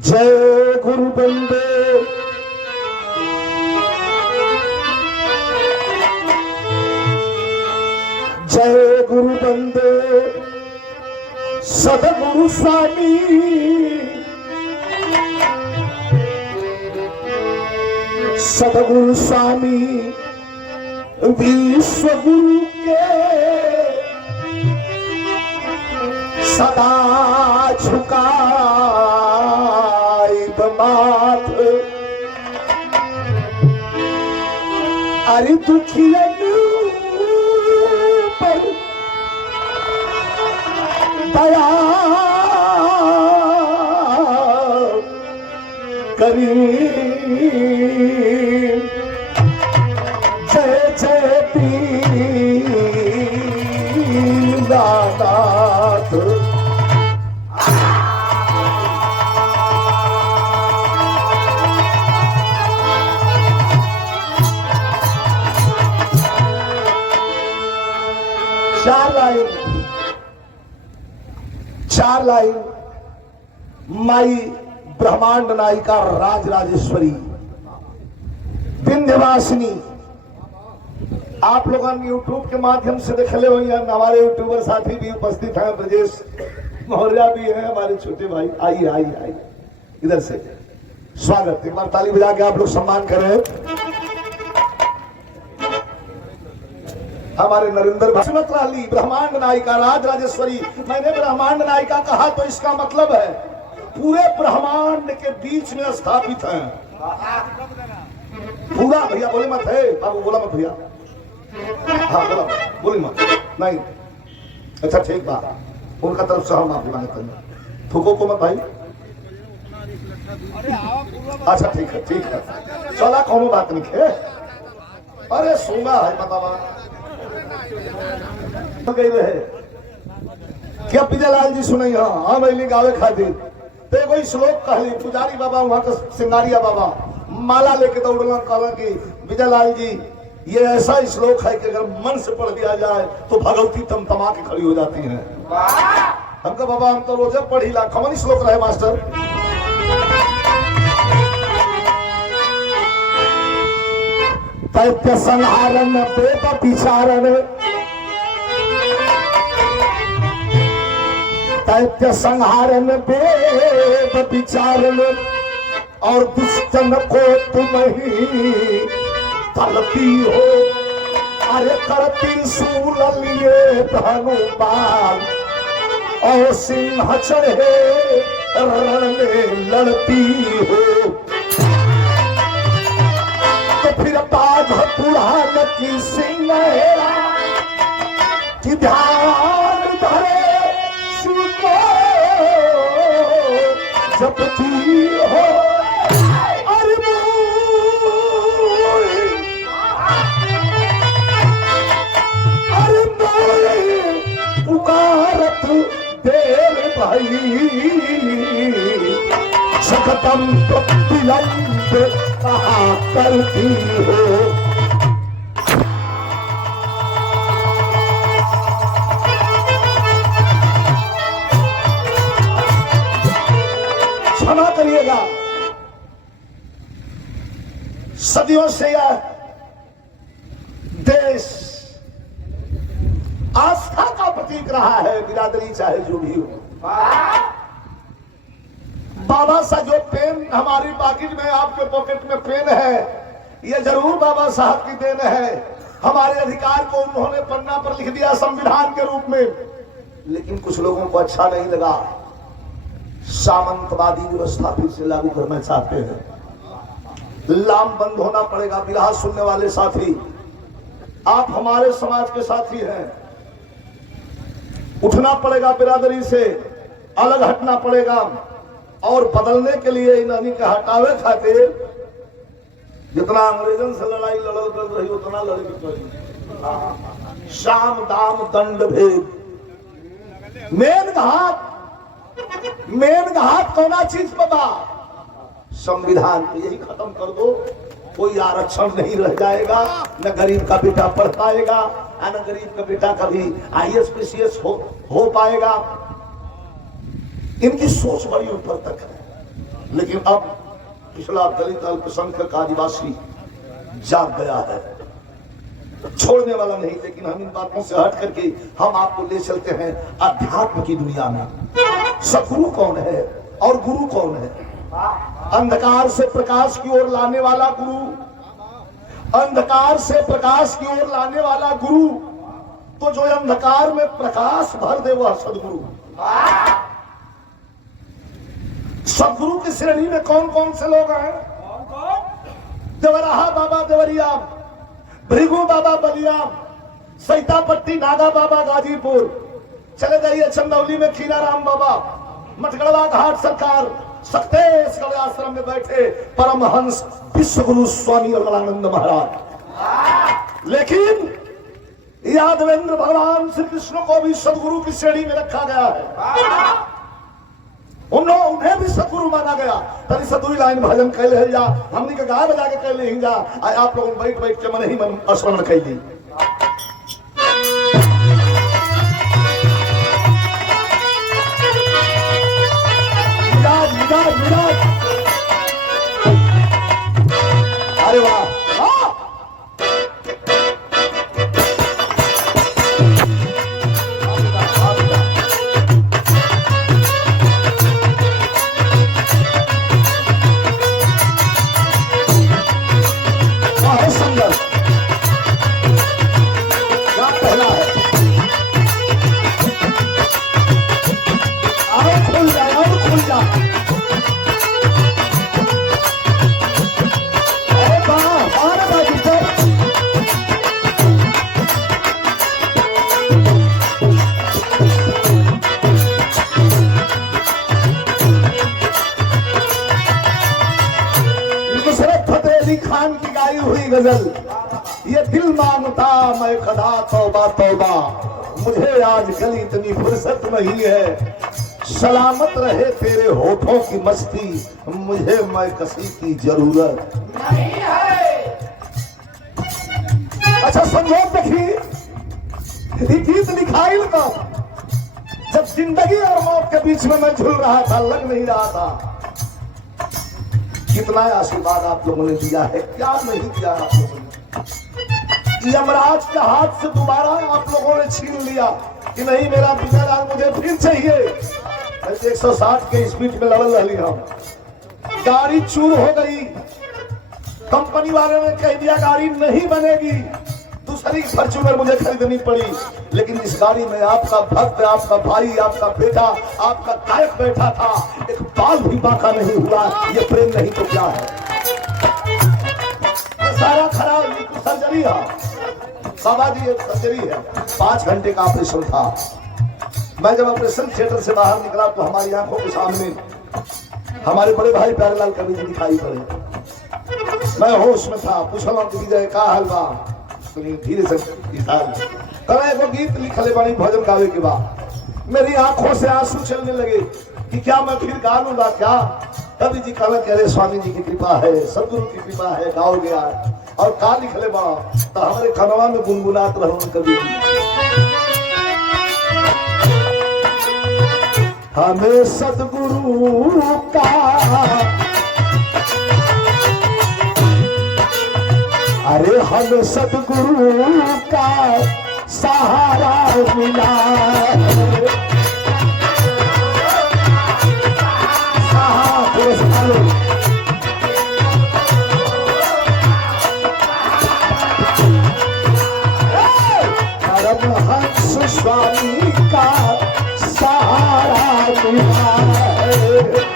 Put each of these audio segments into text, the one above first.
जय गुरु बंदे जय गुरु बंदे सदगुरु स्वामी सदगुरु स्वामी विश्व गुरु के सदा झुकाए माथ अरे दुखियन पर दया करी जय जय दीनानाथ चार लाइन माई ब्रह्मांड नायिका राज राजेश्वरी विंध्यवासिनी। आप लोगों ने यूट्यूब के माध्यम से देखले हुए हैं, हमारे यूट्यूबर साथी भी उपस्थित हैं, ब्रजेश मौर्या भी हैं, हमारे छोटे भाई। आइए आइए आइए इधर से स्वागत, एक बार ताली बजा के आप लोग सम्मान करें हमारे नरेंद्र भाई। ब्रह्मांड नायिका राज राजेश्वरी। मैंने ब्रह्मांड नायिका कहा तो इसका मतलब है पूरे ब्रह्मांड के बीच में स्थापित है। पूरा भैया बोले मत है बाबू, बोला मत भैया, हाँ बोला बोली मत नहीं। अच्छा ठीक बात, उनका तरफ से हम माफी मांगते हैं, थूको को मत भाई। अच्छा ठीक है चला कौन बात नहीं है। अरे सुना है पता गई है क्या विजयलाल जी सुनई। हाँ मैं गावे खातिर ते कोई श्लोक कहली, पुजारी बाबा वहां का सिंगारिया बाबा माला लेके दौड़ना, कहला कि विजयलाल जी ये ऐसा श्लोक है कि अगर मन से पढ़ दिया जाए तो भगवती तमतमा के खड़ी हो जाती है। हमका बाबा हम तो रोजे पढ़ी ला। कौन श्लोक रहे मास्टर? दैत्य संहारन वेद विचारण, दैत्य संहारन वेद विचारण और दुष्टन को तुम ही तलती हो। अरे करती सूल लिए धनुबाण और सिंह चढ़े रण में लड़ती हो। तो फिर बाघ पुराण की सिंह कि ध्यान धरे सुनो जपती हो। अरे पुकारत देर भाई जगदम विलंब कहा करती हो। क्षमा करिएगा, सदियों से यह देश आस्था का प्रतीक रहा है। बिरादरी चाहे जो भी हो, बाबा साहब जो पेन हमारी पॉकेट में, आपके पॉकेट में पेन है, ये जरूर बाबा साहब की देन है। हमारे अधिकार को उन्होंने पन्ना पर लिख दिया संविधान के रूप में, लेकिन कुछ लोगों को अच्छा नहीं लगा। सामंतवादी व्यवस्था फिर से लागू करना चाहते हैं। लाम बंद होना पड़ेगा। बिरहा सुनने वाले साथी, आप हमारे समाज के साथी हैं, उठना पड़ेगा, बिरादरी से अलग हटना पड़ेगा और बदलने के लिए इन्हीं के हटावे खातिर जितना अंग्रेजन से लड़ाई लड़ल कर रही उतना लड़ेगी पड़ी। शाम दाम दंड भेद मेन घात कौना चीज पता? संविधान को यही खत्म कर दो, कोई आरक्षण नहीं रह जाएगा, न गरीब का बेटा पढ़ पाएगा, न गरीब का बेटा कभी IAS PCS हो पाएगा। इनकी सोच बड़ी ऊपर तक है। लेकिन अब पिछला दलित अल्पसंख्यक आदिवासी जाग गया है, छोड़ने वाला नहीं। लेकिन हम इन बातों से हट करके हम आपको ले चलते हैं अध्यात्म की दुनिया में। सदगुरु कौन है और गुरु कौन है? अंधकार से प्रकाश की ओर लाने वाला गुरु, अंधकार से प्रकाश की ओर लाने वाला गुरु। तो जो अंधकार में प्रकाश भर दे वह सदगुरु। सदगुरु की श्रेणी में कौन कौन से लोग हैं? देवराहा बाबा देवरिया, भृगु बाबा बलिया, सैतापट्टी नागा बाबा गाजीपुर, चले जाइए चंदौली में खीराराम बाबा, मठगढ़वा घाट सरकार, सत्तेशगढ़ आश्रम में बैठे परमहंस विश्व गुरु स्वामी अमलानंद महाराज। लेकिन यादवेंद्र भगवान श्री कृष्ण को भी सदगुरु की श्रेणी में रखा गया है। उन्हें भी सदगुरु माना गया। तरी सदुई लाइन भजन कैले जा, हमनी के गाय बजा के कैले ही जा, आप लोग बैठ बैठ के मन ही मन स्मरण कैली। अरे वाह, खान की गाई हुई गजल, ये दिल मांगता मैं खदा तौबा तौबा, मुझे आज कल इतनी फुर्सत नहीं है, सलामत रहे तेरे होठों की मस्ती, मुझे मैं किसी की जरूरत नहीं है। अच्छा संजोग देखी, गीत लिखाइल का जब जिंदगी और मौत के बीच में मैं झूल रहा था, लग नहीं रहा था। कितना आशीर्वाद आप लोगों ने दिया है, क्या नहीं दिया आप लोगों ने। यमराज के हाथ से दोबारा आप लोगों ने छीन लिया कि नहीं मेरा विजयलाल मुझे फिर चाहिए। 160 के स्पीड में लड़ल रही हम, गाड़ी चूर हो गई, कंपनी वाले ने कह दिया गाड़ी नहीं बनेगी, दूसरी फॉर्च्यूनर मुझे खरीदनी पड़ी। लेकिन इस गाड़ी में आपका भक्त, आपका भाई, आपका बेटा, आपका गायक बैठा था, एक बाल भी बाका नहीं हुआ। ये प्रेम नहीं तो क्या है? सारा खराब सर्जरी है बाबा जी, एक सर्जरी है, 5 घंटे का ऑपरेशन था। मैं जब ऑपरेशन थिएटर से बाहर निकला तो हमारी आंखों के सामने हमारे बड़े भाई प्यारेलाल कवि जी दिखाई पड़े। मैं होश में था, पूछा विजय का हाल बा, धीरे से वो गीत लिखले बड़ी भजन गावे के बाद मेरी आंखों से आंसू चलने लगे कि क्या मैं फिर गा लूंगा क्या? कवि जी कहला कह रहे स्वामी जी की कृपा है, सदगुरु की कृपा है, गाओ गया और का लिखले बड़ा तो हमारे कनवा में गुनगुनात रहो कवि जी। हमें सदगुरु का अरे हम सदगुरु का सहारा मिला, परमहंस स्वामी का सहारा मिला है।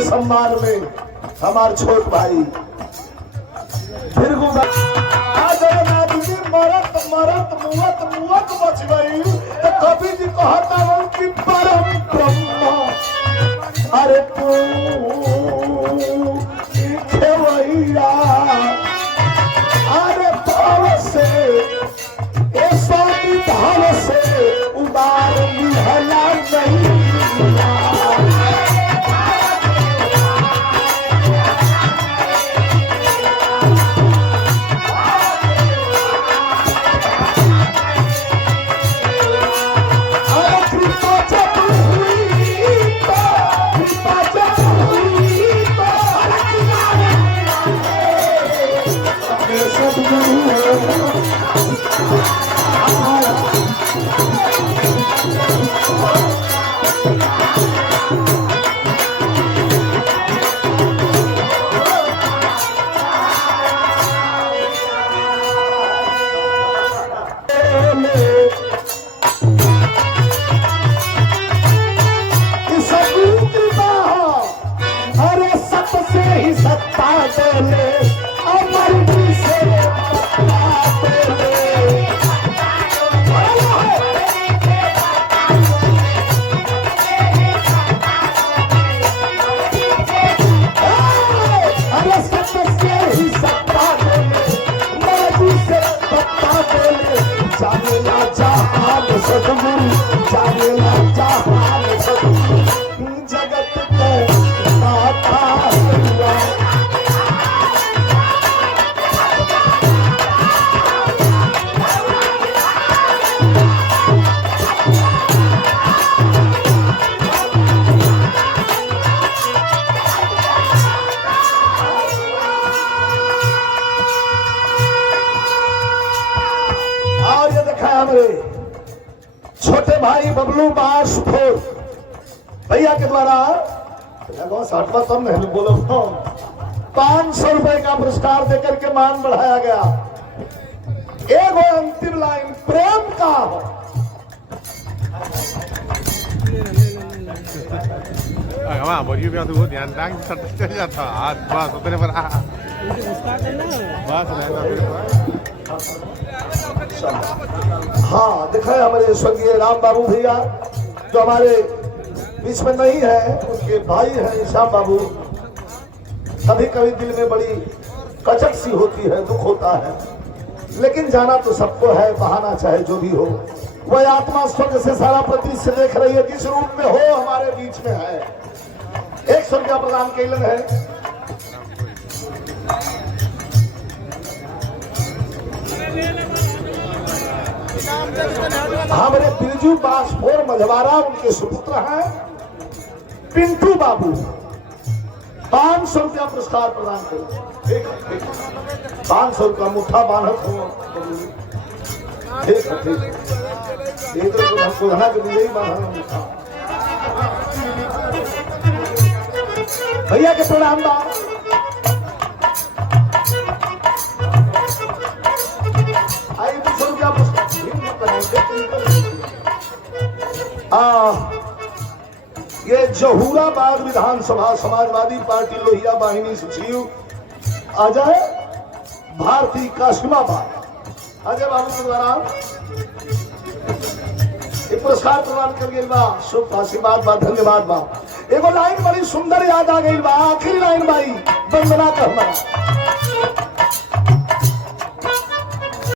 के सम्मान में हमार छोट भाई भृगु जगन्नाथ जी मरत मरत मुवत मुवत बच गई। तो कवि जी कहता हूँ कि परम ब्रह्म अरे तू खेवैया अरे भाव से स्वामी भाव से उबार निहला नहीं। जगत को माता और ये देखा हमरे छोटे भाई बबलू बासपुर भैया के द्वारा साठवा तब नहीं बोलो 500 रुपए का पुरस्कार देकर के मान बढ़ाया गया। एक अंतिम लाइन प्रेम का बोलिए भी तो ध्यान डांग चल जाता आज बस उतने पर हाँ दिखाए हमारे स्वर्गीय राम बाबू भैया जो हमारे बीच में नहीं है, उनके भाई हैं श्याम बाबू। कभी कभी दिल में बड़ी कचक सी होती है, दुख होता है, लेकिन जाना तो सबको है, बहाना चाहे जो भी हो। वह आत्मा स्वर्ग से सारा प्रतीत से देख रही है, जिस रूप में हो हमारे बीच में है। 100 रुपया प्रदान कैलन है। हमारे बिरजू बासपुर मझवारा उनके सुपुत्र हैं पिंटू बाबू। 500 रुपया पुरस्कार प्रदान करें। 500 रुपया मुठ्ठा बांधत हो ठीक है, ठीक है। एक हमको धना के लिए ही बांधना मुठ्ठा। भैया के प्रणाम बा। आई 200 रुपया ये जहूराबाद विधानसभा समाजवादी पार्टी लोहिया वाहिनी सचिव अजय भारती काशिमाबाद अजय बाबू के द्वारा एक पुरस्कार प्रदान कर गई बा। शुभ आशीर्वाद बा, धन्यवाद बा। एगो लाइन बड़ी सुंदर याद आ गई बा, आखिरी लाइन भाई वंदना का हमारा